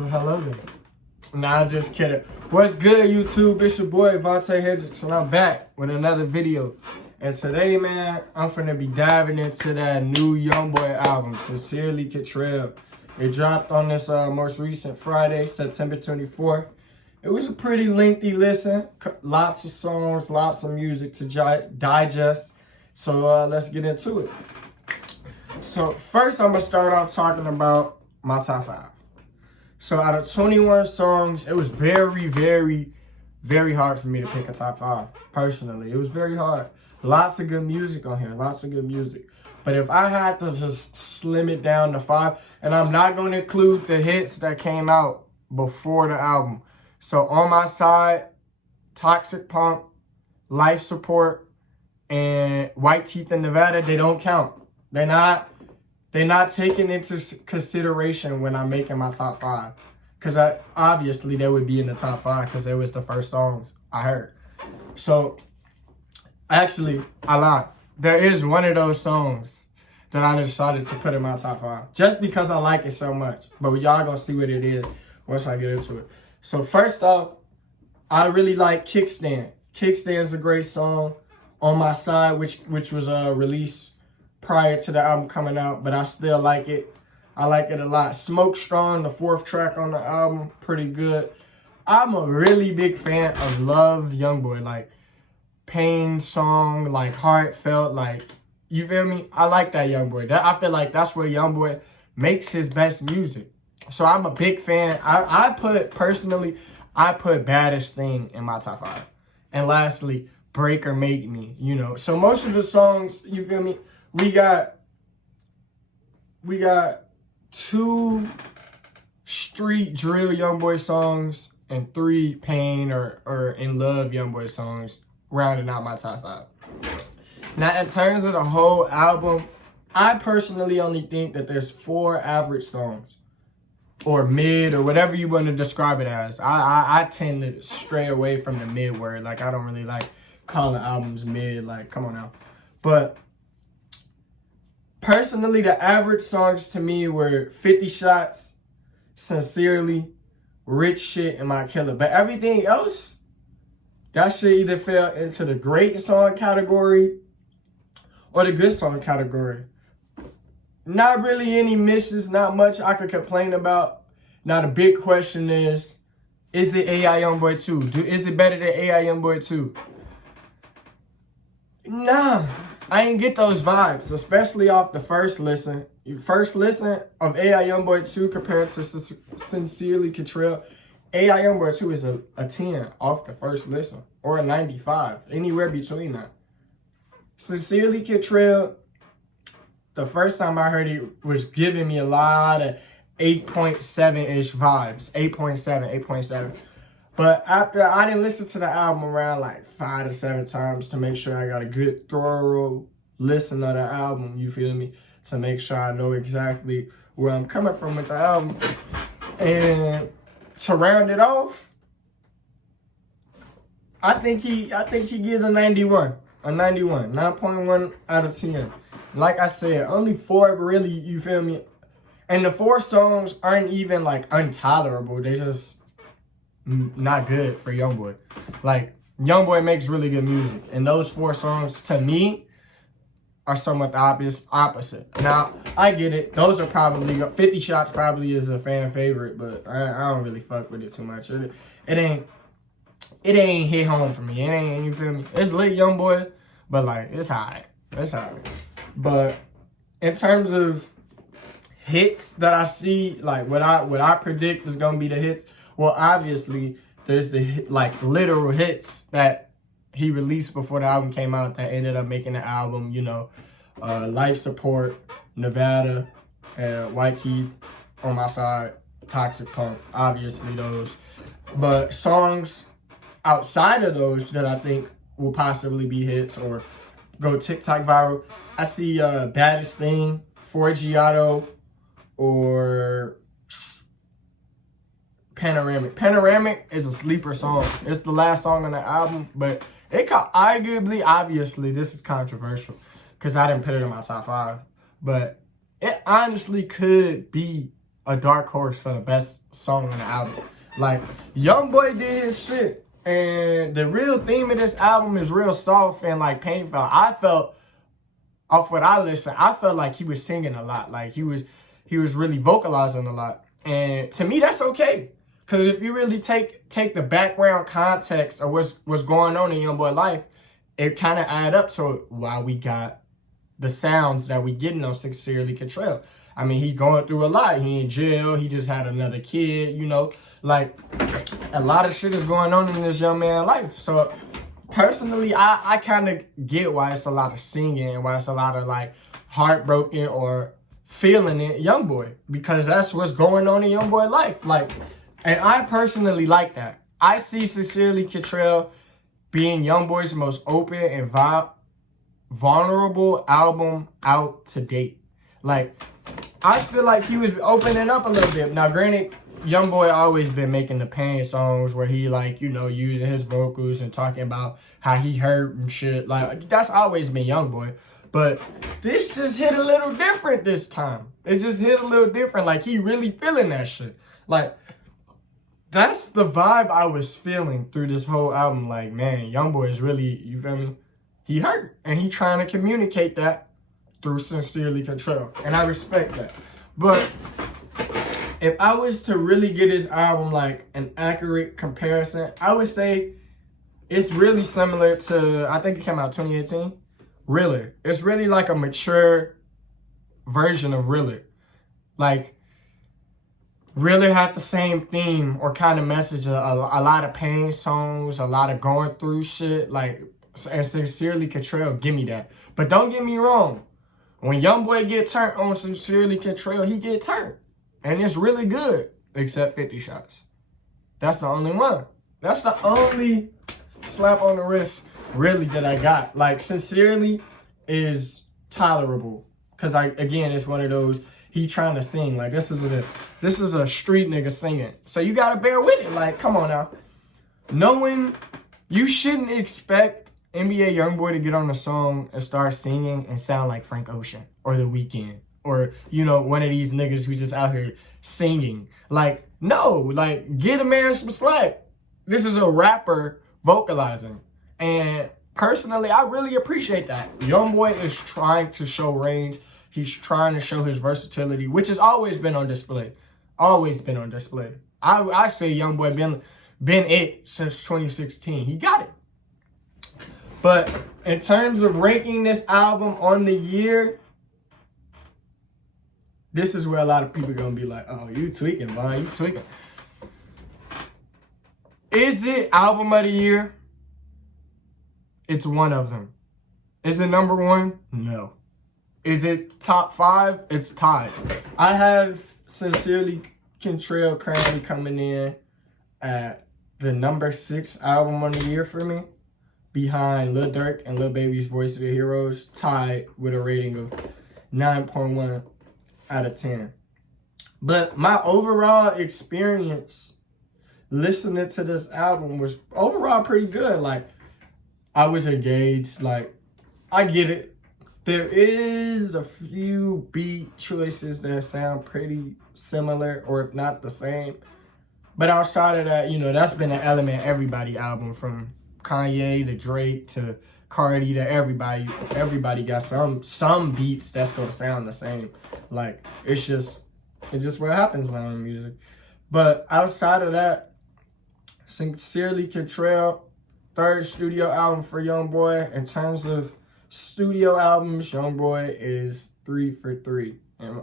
Well, hello there. Nah, just kidding. What's good, YouTube? It's your boy, Vontae Hendricks, and I'm back with another video. And today, man, I'm finna be diving into that new Youngboy album, Sincerely Kentrell. It dropped on this most recent Friday, September 24th. It was a pretty lengthy listen. Lots of songs, lots of music to digest. So let's get into it. So first, I'm gonna start off talking about my top 5. So out of 21 songs, it was very, very, very hard for me to pick a top 5. Personally, it was very hard. Lots of good music on here, lots of good music. But if I had to just slim it down to 5, and I'm not going to include the hits that came out before the album. So on my side, Toxic Punk, Life Support, and White Teeth in Nevada, they don't count. They're not taken into consideration when I'm making my top 5. Because obviously they would be in the top 5 because it was the first songs I heard. So actually, I lied. There is one of those songs that I decided to put in my top 5 just because I like it so much. But y'all gonna see what it is once I get into it. So first off, I really like Kickstand. Kickstand's a great song. On My Side, which was released prior to the album coming out, but I still like it. I like it a lot. Smoke Strong, the 4th track on the album, pretty good. I'm a really big fan of Love Youngboy, like Pain song, like heartfelt, like, you feel me? I like that Youngboy. I feel like that's where Youngboy makes his best music. So I'm a big fan. I put Baddest Thing in my top 5. And lastly, Break or Make Me, you know. So most of the songs, you feel me? We got 2 street drill Youngboy songs and 3 Pain or In Love Youngboy songs rounding out my top 5. Now, in terms of the whole album, I personally only think that there's 4 average songs, or mid, or whatever you want to describe it as. I tend to stray away from the mid word. Like, I don't really like calling albums mid. Like, come on now. But personally, the average songs to me were 50 Shots, Sincerely, Rich Shit, and My Killer. But everything else, that shit either fell into the great song category or the good song category. Not really any misses, not much I could complain about. Now the big question is it AI Youngboy 2? Is it better than AI Youngboy 2? Nah, I ain't get those vibes, especially off the first listen. First listen of AI Youngboy 2 compared to Sincerely Kentrell. AI Youngboy 2 is a 10 off the first listen, or a 95, anywhere between that. Sincerely Kentrell, the first time I heard it was giving me a lot of 8.7-ish vibes. 8.7. But after, I didn't listen to the album around like 5 to 7 times to make sure I got a good, thorough listen of the album, you feel me? To make sure I know exactly where I'm coming from with the album. And to round it off, I think he gives a 91. A 91. 9.1 out of 10. Like I said, only 4 really, you feel me? And the 4 songs aren't even like intolerable. They're just not good for Youngboy. Like, Youngboy makes really good music. And those 4 songs, to me, are somewhat the opposite. Now, I get it. Those are probably, 50 Shots probably is a fan favorite, but I don't really fuck with it too much. It ain't hit home for me. It ain't, you feel me? It's lit Youngboy, but like, it's alright. It's alright. But in terms of hits that I see, like what I predict is gonna be the hits, well, obviously there's the like literal hits that he released before the album came out that ended up making the album, you know. Life Support, Nevada, and White Teeth, On My Side, Toxic Punk, obviously those. But songs outside of those that I think will possibly be hits or go TikTok viral, I see Baddest Thing, Forgiato, or Panoramic. Panoramic is a sleeper song. It's the last song on the album, but it could arguably, obviously, this is controversial because I didn't put it in my top 5, but it honestly could be a dark horse for the best song on the album. Like, Youngboy did his shit. And the real theme of this album is real soft and like painful. I felt, off what I listened, I felt like he was singing a lot. Like he was really vocalizing a lot. And to me, that's okay. Because if you really take the background context of what's going on in Youngboy life, it kind of add up to why we got the sounds that we getting on Sincerely Kentrell. I mean, he going through a lot. He in jail. He just had another kid, you know. Like, a lot of shit is going on in this young man's life. So, personally, I kind of get why it's a lot of singing and why it's a lot of, like, heartbroken or feeling it Youngboy. Because that's what's going on in Youngboy life. Like, and I personally like that. I see Sincerely Kentrell being Youngboy's most open and vulnerable album out to date. Like, I feel like he was opening up a little bit. Now, granted, Youngboy always been making the pain songs where he, like, you know, using his vocals and talking about how he hurt and shit. Like, that's always been Youngboy. But this just hit a little different this time. It just hit a little different. Like, he really feeling that shit. Like, that's the vibe I was feeling through this whole album. Like, man, Youngboy is really, you feel me? He hurt. And he trying to communicate that through Sincerely Kentrell. And I respect that. But if I was to really get his album like an accurate comparison, I would say it's really similar to, I think it came out 2018. Realer. It's really like a mature version of Realer. Like, Realer had the same theme or kind of message, a lot of pain songs, a lot of going through shit. Like, and Sincerely Kentrell, give me that. But don't get me wrong. When Youngboy get turned on Sincerely Kentrell, he get turned. And it's really good, except 50 Shots. That's the only one. That's the only slap on the wrist, really, that I got. Like, Sincerely is tolerable. Because, again, it's one of those, he trying to sing. Like, this is a street nigga singing. So you got to bear with it. Like, come on now. Knowing you shouldn't expect NBA Youngboy to get on a song and start singing and sound like Frank Ocean or The Weeknd or, you know, one of these niggas who just out here singing. Like, no, like, get a man some slack. This is a rapper vocalizing. And personally, I really appreciate that. Youngboy is trying to show range. He's trying to show his versatility, which has always been on display. Always been on display. I say Youngboy been it since 2016. He got it. But in terms of ranking this album on the year, this is where a lot of people are going to be like, oh, you tweaking, Vaughn, you tweaking. Is it album of the year? It's one of them. Is it number one? No. Is it top 5? It's tied. I have Sincerely Kentrell currently coming in at the number 6 album of the year for me, behind Lil Durk and Lil Baby's Voice of the Heroes, tied with a rating of 9.1 out of 10. But my overall experience listening to this album was overall pretty good. Like, I was engaged. Like, I get it. There is a few beat choices that sound pretty similar, or if not the same. But outside of that, you know, that's been an element everybody album, from Kanye to Drake to Cardi to everybody. Everybody got some beats that's gonna sound the same. Like, it's just what happens now in music. But outside of that, Sincerely Kentrell, 3rd studio album for Youngboy. In terms of studio albums, Youngboy is 3 for 3. And